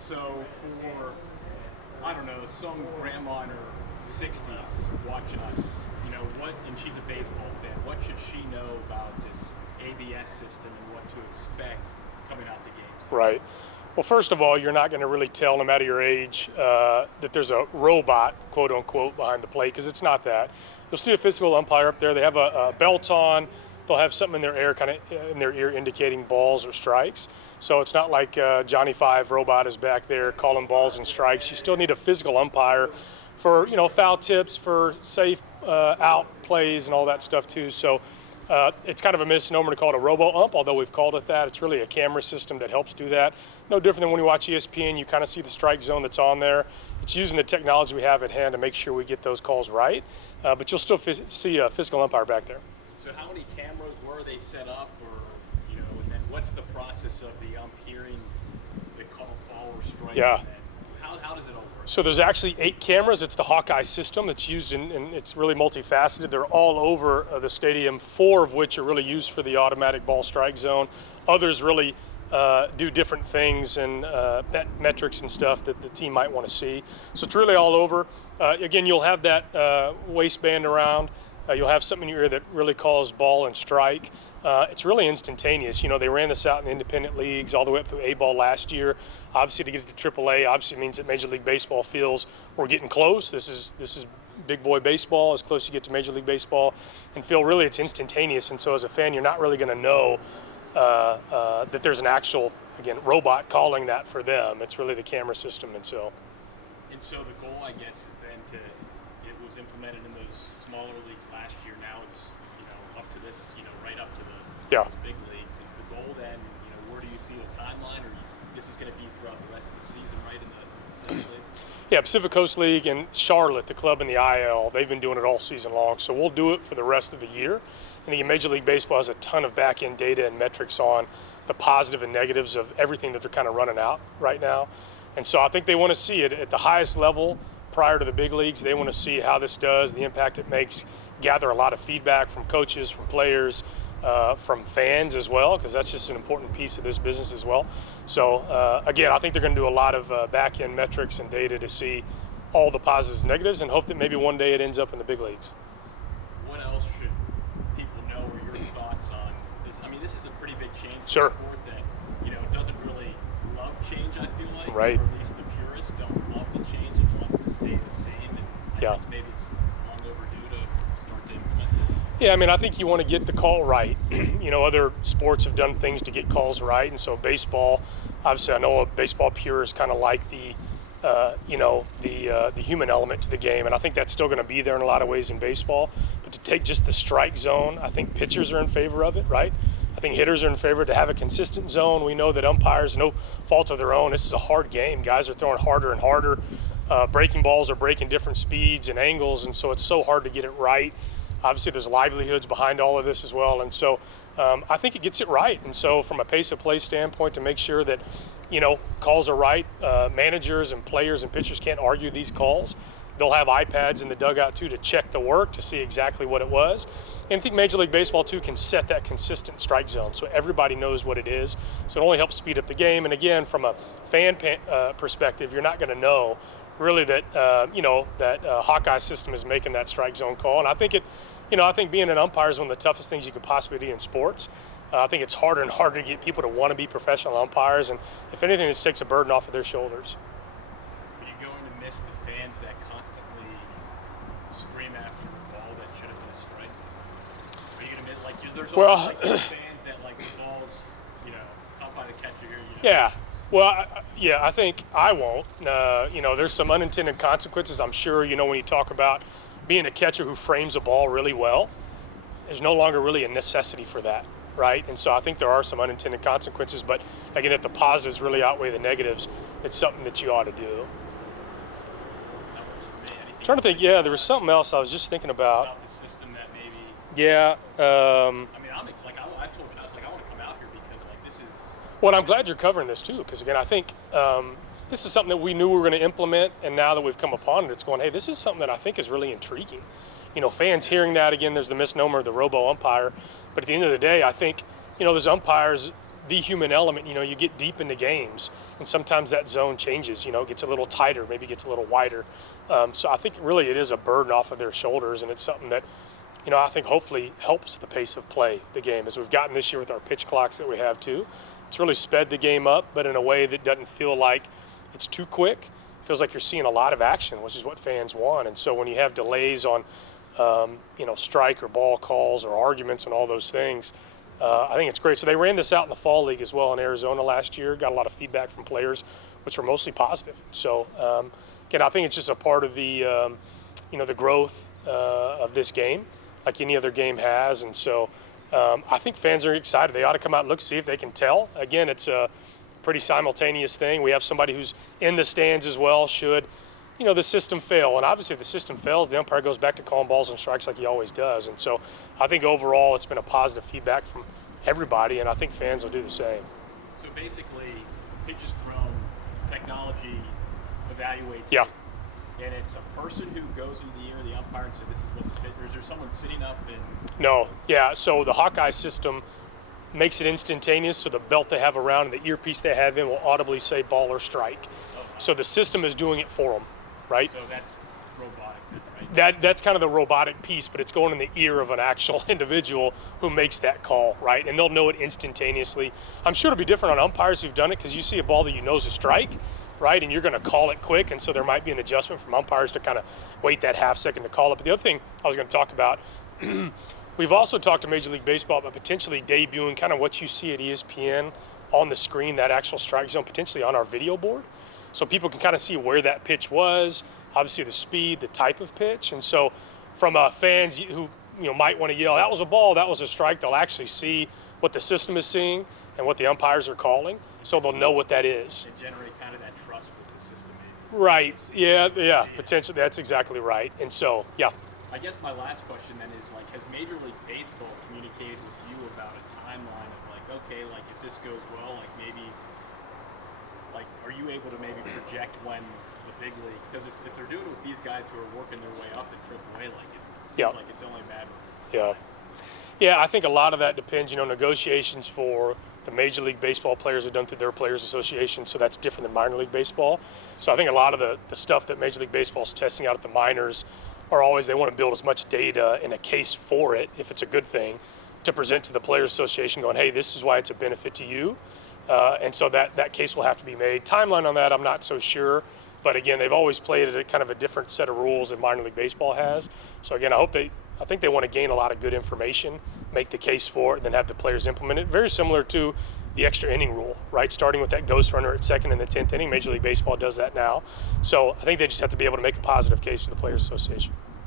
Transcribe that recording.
So for, I don't know, some grandma in her 60s watching us, and she's a baseball fan, what should she know about this ABS system and what to expect coming out to games? Right. Well, first of all, you're not going to really tell, no matter your age, that there's a robot, quote unquote, behind the plate, because it's not that. You'll see a physical umpire up there. They have a belt on. They'll have something in their ear, kind of in their ear, indicating balls or strikes. So it's not like Johnny Five robot is back there calling balls and strikes. You still need a physical umpire for foul tips, for safe out plays, and all that stuff too. So it's kind of a misnomer to call it a robo-ump, although we've called it that. It's really a camera system that helps do that. No different than when you watch ESPN, you kind of see the strike zone that's on there. It's using the technology we have at hand to make sure we get those calls right, but you'll still see a physical umpire back there. So how many cameras were they set up, or and then what's the process of the ump hearing the call or strike? Yeah. How does it all work? So there's actually 8 cameras. It's the Hawkeye system that's used and it's really multifaceted. They're all over the stadium, 4 of which are really used for the automatic ball strike zone. Others really do different things and metrics and stuff that the team might want to see. So it's really all over. Again, you'll have that waistband around. You'll have something in your ear that really calls ball and strike. It's really instantaneous. They ran this out in the independent leagues all the way up through A-ball last year. Obviously, to get it to AAA, obviously means that Major League Baseball feels we're getting close. This is big boy baseball, as close as you get to Major League Baseball, and feel really it's instantaneous. And so as a fan, you're not really going to know that there's an actual, again, robot calling that for them. It's really the camera system. And so the goal, I guess, is then it was implemented in those smaller leagues last year. Now it's up to this, right up to those big leagues. Is the goal then? Where do you see the timeline, or this is going to be throughout the rest of the season, right, in the Pacific League? Yeah, Pacific Coast League and Charlotte, the club in the IL, they've been doing it all season long. So we'll do it for the rest of the year. And again, Major League Baseball has a ton of back-end data and metrics on the positive and negatives of everything that they're kind of running out right now. And so I think they want to see it at the highest level prior to the big leagues. They want to see how this does, the impact it makes, gather a lot of feedback from coaches, from players, from fans as well, because that's just an important piece of this business as well. So again, I think they're going to do a lot of back-end metrics and data to see all the positives and negatives, and hope that maybe one day it ends up in the big leagues. What else should people know, or your thoughts on this? I mean, this is a pretty big change for Sure. the sport that doesn't really love change, I feel like. Right. Or at least the purists don't love the change. It wants to stay the same. And I think maybe it's long overdue to start to implement this. Yeah, I mean, I think you want to get the call right. Other sports have done things to get calls right, and so baseball, obviously I know a baseball purists kind of like the human element to the game, and I think that's still going to be there in a lot of ways in baseball. But to take just the strike zone, I think pitchers are in favor of it, right? I think hitters are in favor to have a consistent zone. We know that umpires, no fault of their own, this is a hard game. Guys are throwing harder and harder. Breaking balls are breaking different speeds and angles, and so it's so hard to get it right. Obviously, there's livelihoods behind all of this as well, and so I think it gets it right. And so from a pace of play standpoint, to make sure that calls are right, managers and players and pitchers can't argue these calls. They'll have iPads in the dugout too to check the work to see exactly what it was. And I think Major League Baseball too can set that consistent strike zone so everybody knows what it is. So it only helps speed up the game. And again, from a fan perspective, you're not going to know really that that Hawkeye system is making that strike zone call. And I think I think being an umpire is one of the toughest things you could possibly do in sports. I think it's harder and harder to get people to want to be professional umpires, and if anything, this takes a burden off of their shoulders. Are you going to miss the fans that constantly scream after the ball that should have been a strike? Are you going to miss, there's always fans that like the balls, up by the catcher here, Yeah. Well, I think I won't. There's some unintended consequences, I'm sure, when you talk about being a catcher who frames a ball really well, there's no longer really a necessity for that, right? And so I think there are some unintended consequences, but again, if the positives really outweigh the negatives, it's something that you ought to do. I'm trying to think, there was something else I was just thinking about. The system that maybe... Yeah. I mean, I told you, I was like, I want to come out here because, this is... Well, I'm glad you're covering this too, because again, I think this is something that we knew we were going to implement, and now that we've come upon it, it's going, hey, this is something that I think is really intriguing. Fans hearing that, again, there's the misnomer of the robo umpire, but at the end of the day, I think, those umpires, the human element, you get deep into games, and sometimes that zone changes, gets a little tighter, maybe gets a little wider. So I think really it is a burden off of their shoulders, and it's something that, I think hopefully helps the pace of play, the game, as we've gotten this year with our pitch clocks that we have too. It's really sped the game up, but in a way that doesn't feel like it's too quick. It feels like you're seeing a lot of action, which is what fans want. And so when you have delays on, strike or ball calls or arguments and all those things, I think it's great. So they ran this out in the fall league as well in Arizona last year. Got a lot of feedback from players, which were mostly positive. So again, I think it's just a part of the, the growth of this game, like any other game has. And so I think fans are excited. They ought to come out and look, see if they can tell. Again, it's a pretty simultaneous thing. We have somebody who's in the stands as well should, the system fail. And obviously if the system fails, the umpire goes back to calling balls and strikes like he always does. And so I think overall it's been a positive feedback from everybody, and I think fans will do the same. So basically, pitches thrown, technology evaluates Yeah. it, and it's a person who goes into the ear of the umpire and says, this is what the pitch, or is there someone sitting up and... No, yeah, so the Hawkeye system makes it instantaneous, so the belt they have around and the earpiece they have in will audibly say ball or strike. Oh, So the system is doing it for them, right? so that's robotic then, right? That's kind of the robotic piece, but it's going in the ear of an actual individual who makes that call, right? And they'll know it instantaneously. I'm sure it'll be different on umpires who've done it, because you see a ball that you know is a strike, right? And you're going to call it quick, and so there might be an adjustment from umpires to kind of wait that half second to call it. But the other thing I was going to talk about, we've also talked to Major League Baseball about potentially debuting kind of what you see at ESPN on the screen, that actual strike zone, potentially on our video board, so people can kind of see where that pitch was, obviously the speed, the type of pitch. And so from fans who might want to yell, that was a ball, that was a strike, they'll actually see what the system is seeing and what the umpires are calling, so they'll know what that is. And generate kind of that trust with the system. Right, yeah, potentially, that's exactly right. And so, yeah. I guess my last question then is, like, has Major League Baseball communicated with you about a timeline of, like, okay, like, if this goes well, like, maybe, like, are you able to maybe project when the big leagues, because if they're doing it with these guys who are working their way up in AAA, like, it seems like it's only bad. Yeah, I think a lot of that depends, negotiations for the Major League Baseball players are done through their Players Association, so that's different than minor league baseball. So I think a lot of the stuff that Major League Baseball is testing out at the minors are always, they want to build as much data in a case for it, if it's a good thing, to present to the Players Association going, hey, this is why it's a benefit to you. And so that case will have to be made. Timeline on that, I'm not so sure. But again, they've always played at a kind of a different set of rules than minor league baseball has. So again, I think they want to gain a lot of good information, make the case for it, and then have the players implement it. Very similar to the extra inning rule, right? Starting with that ghost runner at second in the 10th inning. Major League Baseball does that now. So I think they just have to be able to make a positive case for the Players Association.